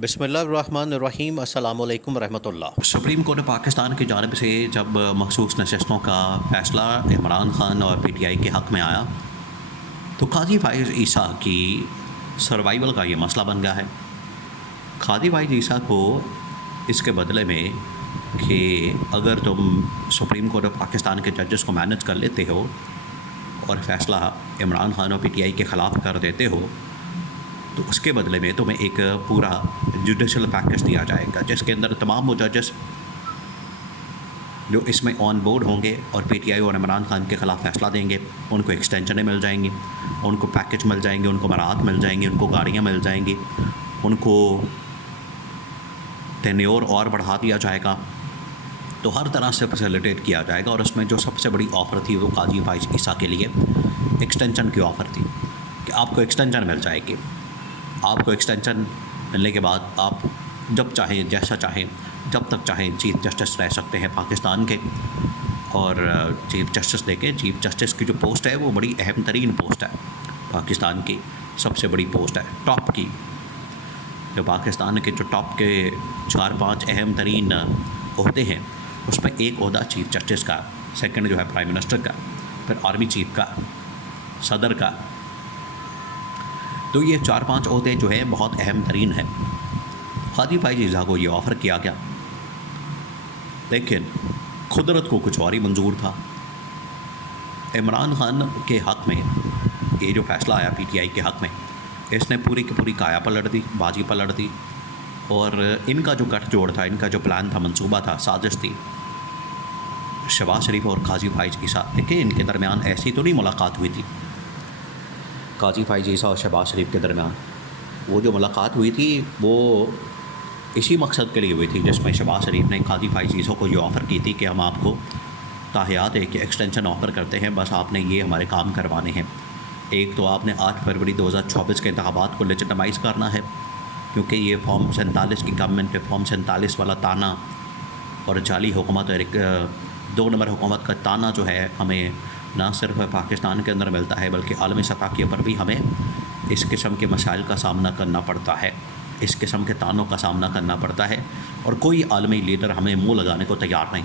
बिस्मिल्लाहिर्रहमानिर्रहीम अस्सलामुअलैकुम रहमतुल्लाह। सुप्रीम कोर्ट पाकिस्तान की जानिब से जब मखसूस नशस्तों का फ़ैसला इमरान खान और पीटीआई के हक़ में आया तो काजी फ़ाइज़ ईसा की सर्वाइवल का ये मसला बन गया है। काजी फ़ाइज़ ईसा को इसके बदले में कि अगर तुम सुप्रीम कोर्ट ऑफ पाकिस्तान के जजेस को मैनेज कर लेते हो और फ़ैसला इमरान खान और पीटीआई के ख़िलाफ़ कर देते हो तो उसके बदले में तुम्हें एक पूरा जुडिशल पैकेज दिया जाएगा जिसके अंदर तमाम वो जजेस जो इसमें ऑन बोर्ड होंगे और पीटीआई और इमरान खान के ख़िलाफ़ फ़ैसला देंगे उनको एक्सटेंशनें मिल जाएंगी, उनको पैकेज मिल जाएंगे, उनको बरात मिल जाएंगी, उनको गाड़ियाँ मिल जाएंगी, उनको टेन्योर और बढ़ा दिया जाएगा। तो हर तरह से फैसिलिटेट किया जाएगा। और उसमें जो सबसे बड़ी ऑफ़र थी वो काजी फ़ाइज़ ईसा के लिए एक्सटेंशन की ऑफ़र थी कि आपको एक्सटेंशन मिल जाएगी। आपको एक्सटेंशन मिलने के बाद आप जब चाहें जैसा चाहें जब तक चाहें चीफ़ जस्टिस रह सकते हैं पाकिस्तान के। और चीफ़ जस्टिस देके चीफ़ जस्टिस की जो पोस्ट है वो बड़ी अहम तरीन पोस्ट है, पाकिस्तान की सबसे बड़ी पोस्ट है, टॉप की। जो पाकिस्तान के जो टॉप के 4-5 अहम तरीन ओहदे हैं उसमें एक ओहदा चीफ़ जस्टिस का, सेकंड जो है प्राइम मिनिस्टर का, फिर आर्मी चीफ़ का, सदर का। तो ये 4-5 ओहदे जो है बहुत अहम तरीन है। काजी फ़ाइज़ ईसा को ये ऑफ़र किया गया, लेकिन कुदरत को कुछ और ही मंजूर था। इमरान खान के हक़ में ये जो फ़ैसला आया पीटीआई के हक़ में, इसने पूरी की पूरी काया पलट दी, बाजी पलट दी। और इनका जो गठजोड़ था, इनका जो प्लान था, मंसूबा था, साजिश थी, शहबाज शरीफ और काजी फ़ाइज़ ईसा, देखिए इनके दरमियान ऐसी तो नहीं मुलाकात हुई थी। काजी फ़ाइज़ ईसा और शहबाज शरीफ के दरमियान वो जो मुलाकात हुई थी वो इसी मकसद के लिए हुई थी जिसमें शहबाज शरीफ ने काजी फ़ाइज़ ईसा को ये ऑफ़र की थी कि हम आपको ताहयात एक एक्सटेंशन ऑफ़र करते हैं, बस आपने ये हमारे काम करवाने हैं। एक तो आपने 8 फरवरी 2024 के इंतखाबात को लेजिटिमाइज़ करना है, क्योंकि ये फॉर्म 47 की गवर्नमेंट पे फॉर्म 47 वाला ताना और जाली हुकूमत और एक 2 नंबर हुकूमत का ताना जो है हमें ना सिर्फ पाकिस्तान के अंदर मिलता है बल्कि आलमी सतह के ऊपर भी हमें इस किस्म के मसाइल का सामना करना पड़ता है, इस किस्म के तानों का सामना करना पड़ता है और कोई आलमी लीडर हमें मुंह लगाने को तैयार नहीं।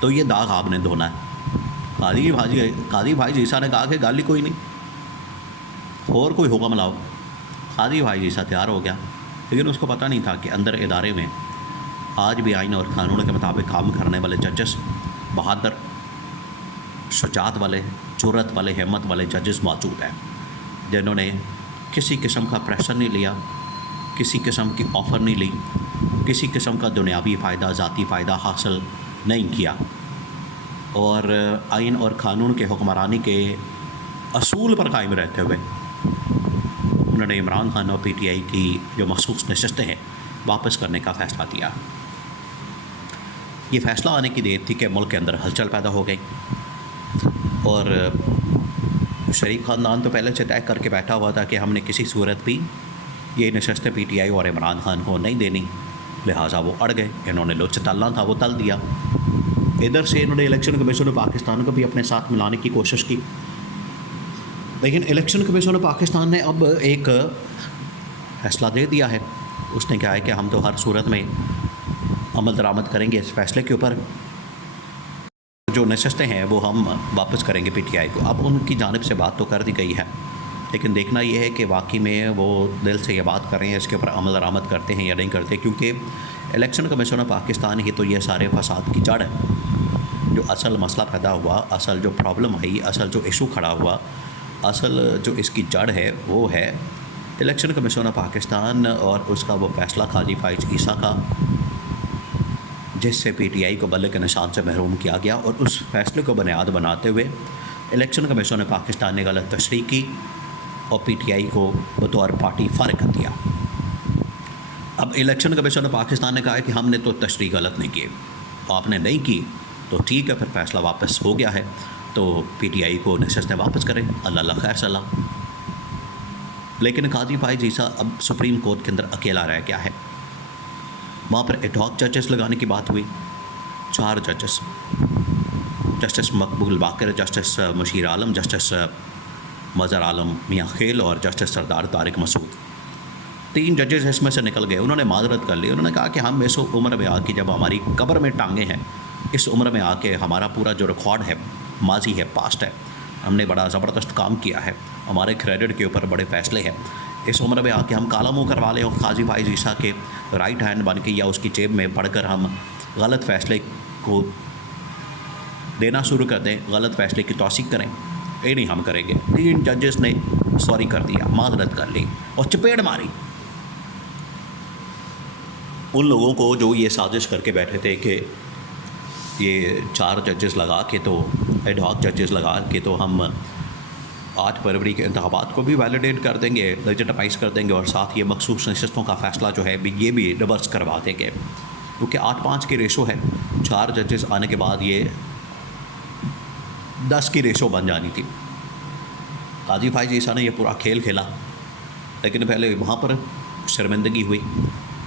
तो ये दाग आपने धोना है। काजी फ़ाइज़ ईसा ने कहा कि गाली कोई नहीं, और कोई हुक्म लाओ। काजी फ़ाइज़ ईसा तैयार हो गया, लेकिन उसको पता नहीं था कि अंदर इदारे में आज भी आइन और कानून के मुताबिक काम करने वाले जजेस, बहादुर, शुजात वाले, जुर्रत वाले, हिम्मत वाले जजेस मौजूद हैं जिन्होंने किसी किस्म का प्रेशर नहीं लिया, किसी किस्म की ऑफ़र नहीं ली, किसी किस्म का दुनियावी फ़ायदा, ज़ाती फ़ायदा हासिल नहीं किया और आइन और कानून के हुक्मरानी के असूल पर कायम रहते हुए उन्होंने इमरान खान और पीटीआई की जो मखसूस नशस्तें हैं वापस करने का फ़ैसला दिया। ये फ़ैसला आने की देर थी कि मुल्क के अंदर हलचल पैदा हो गई और शरीफ ख़ानदान तो पहले से तय करके बैठा हुआ था कि हमने किसी सूरत भी ये नशस्तें पीटीआई और इमरान खान को नहीं देनी, लिहाजा वो अड़ गए। इन्होंने लुच तलना था वो तल दिया। इधर से इन्होंने इलेक्शन कमीशन ऑफ पाकिस्तान को भी अपने साथ मिलाने की कोशिश की, लेकिन इलेक्शन कमीशन ऑफ पाकिस्तान ने अब एक फ़ैसला दे दिया है। उसने कहा है कि हम तो हर सूरत में अमल दरामद करेंगे इस फ़ैसले के ऊपर, जो नशस्तें हैं वो हम वापस करेंगे पीटीआई को। अब उनकी जानिब से बात तो कर दी गई है, लेकिन देखना ये है कि वाकई में वो दिल से ये बात कर रहे हैं, इसके ऊपर अमल दरामद करते हैं या नहीं करते, क्योंकि इलेक्शन कमीशन ऑफ पाकिस्तान ही तो ये सारे फसाद की जड़ है। जो असल मसला पैदा हुआ, असल जो प्रॉब्लम आई, असल जो इशू खड़ा हुआ, असल जो इसकी जड़ है वो है इलेक्शन कमीशन ऑफ पाकिस्तान और उसका वो फ़ैसला काजी फ़ाइज़ ईसा का, जिससे पीटीआई को बल्ले के निशान से महरूम किया गया। और उस फैसले को बुनियाद बनाते हुए इलेक्शन कमीशन ऑफ पाकिस्तान ने गलत तशरीह की और पीटीआई को बतौर पार्टी फ़ारिग कर दिया। अब इलेक्शन कमीशन ऑफ पाकिस्तान ने कहा है कि हमने तो तशरीह गलत नहीं की, आपने नहीं की तो ठीक है, फिर फ़ैसला वापस हो गया है तो पीटीआई को नशस्तें वापस करें, अल्लाह खैर सलाह। लेकिन काजी फ़ाइज़ ईसा अब सुप्रीम कोर्ट के अंदर अकेला रह गया है। वहाँ पर एडहॉक जजेस लगाने की बात हुई, 4 जजेस, जस्टिस मकबूल बाकर, जस्टिस मुशीर आलम, जस्टिस मज़हर आलम मियाँ खेल और जस्टिस सरदार तारिक मसूद। 3 जजेस इसमें से निकल गए, उन्होंने माजरत कर ली। उन्होंने कहा कि हम इस उम्र में आके, जब हमारी कब्र में टांगे हैं, इस उम्र में आके हमारा पूरा जो रिकॉर्ड है, माजी है, पास्ट है, हमने बड़ा ज़बरदस्त काम किया है, हमारे क्रेडिट के ऊपर बड़े फ़ैसले हैं, इस उम्र में आके हम काला मुँह करवा लें और काजी फाइज़ ईसा के राइट हैंड बन के या उसकी जेब में पढ़कर हम गलत फ़ैसले को देना शुरू कर दें, गलत फ़ैसले की तौसीक करें, ये नहीं हम करेंगे। 3 जजेस ने सॉरी कर दिया, माजरत कर ली और चपेट मारी उन लोगों को जो ये साजिश करके बैठे थे कि ये 4 जजेस लगा के, तो एड हॉक जजेस लगा के तो हम 8 फरवरी के इंतखाबात को भी वैलिडेट कर देंगे, लेजिटिमाइज कर देंगे और साथ ये मखसूस नशस्तों का फ़ैसला जो है ये भी रिवर्स करवा देंगे, क्योंकि 8-5 की रेशो है। 4 जजेस आने के बाद ये 10 की रेशो बन जानी थी। काजी फाइज़ ईसा ने ये पूरा खेल खेला, लेकिन पहले वहाँ पर शर्मिंदगी हुई,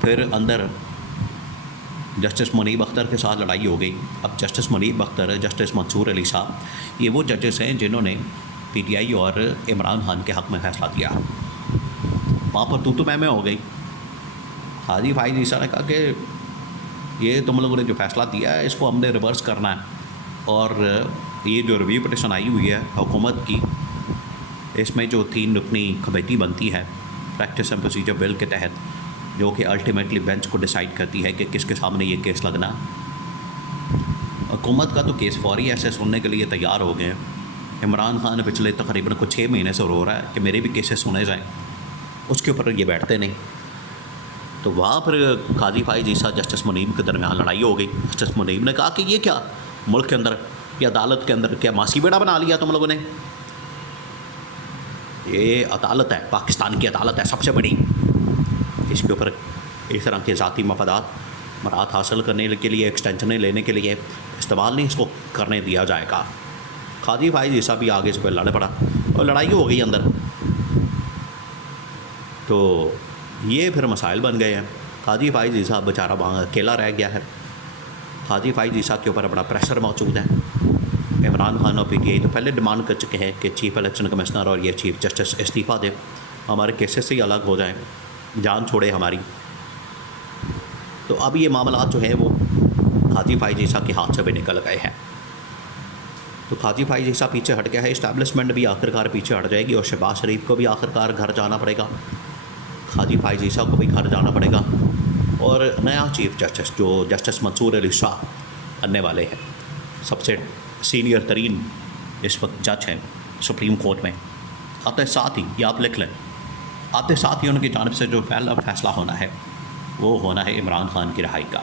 फिर अंदर जस्टिस मुनीब अख्तर के साथ लड़ाई हो गई। अब जस्टिस मुनीब अख्तर, जस्टिस मंसूर अली साहब, ये वो जजेस हैं जिन्होंने पीटीआई और इमरान खान के हक़ में फ़ैसला दिया। वहाँ पर तू मैं हो गई। काजी फाइज़ ईसा ने कहा कि ये तुम लोगों ने जो फ़ैसला दिया है इसको हमने रिवर्स करना है, और ये जो रिव्यू पटिशन आई हुई है हुकूमत की, इसमें जो 3 रुकनी कमेटी बनती है प्रैक्टिस एंड प्रोसीजर बिल के तहत, जो कि अल्टीमेटली बेंच को डिसाइड करती है कि किसके सामने ये केस लगना। हुकूमत का तो केस फौरी ऐसे सुनने के लिए तैयार हो गए हैं। इमरान खान पिछले तकरीबन कुछ 6 महीने से रो रहा है कि मेरे भी केसेस सुने जाएँ, उसके ऊपर ये बैठते नहीं। तो वहाँ पर काजी फाइज़ ईसा जस्टिस मुनीब के दरमियान लड़ाई हो गई। जस्टिस मुनीब ने कहा कि ये क्या मुल्क के अंदर या अदालत के अंदर क्या मासी बेड़ा बना लिया तुम लोगों ने? ये अदालत है, पाकिस्तान की अदालत है सबसे बड़ी, इसके ऊपर इस तरह के ज़ाती मफादात मराहत हासिल करने के लिए, एक्सटेंशनें लेने के लिए इस्तेमाल नहीं इसको करने दिया जाएगा। काजी फाइज़ ईसा भी आगे से लड़ पड़ा और लड़ाई हो गई अंदर। तो ये फिर मसाइल बन गए हैं। काजी फाइज़ ईसा बेचारा वहाँ अकेला रह गया है। काजी फाइज़ ईसा के ऊपर बड़ा प्रेशर मौजूद है। इमरान खान और पीटीआई तो पहले डिमांड कर चुके हैं कि चीफ इलेक्शन कमिश्नर और ये चीफ जस्टिस इस्तीफ़ा दें, हमारे केसेस से ही अलग हो जाएं, जान छोड़े हमारी। तो अब ये मामला जो है वो काजी फाइज़ ईसा के हाथ से भी निकल गए हैं। तो काजी फाइज़ ईसा पीछे हट गया है, इस्टेब्लिशमेंट भी आखिरकार पीछे हट जाएगी और शहबाज शरीफ को भी आखिरकार घर जाना पड़ेगा, काजी फाइज़ ईसा को भी घर जाना पड़ेगा, और नया चीफ जस्टिस जो जस्टिस मंसूर अली शाह आने वाले हैं, सबसे सीनियर तरीन इस वक्त जज हैं सुप्रीम कोर्ट में। आते साथ ही ये आप लिख लें, आते साथ ही उनकी जानिब से जो पहला फैसला होना है वो होना है इमरान खान की रिहाई का।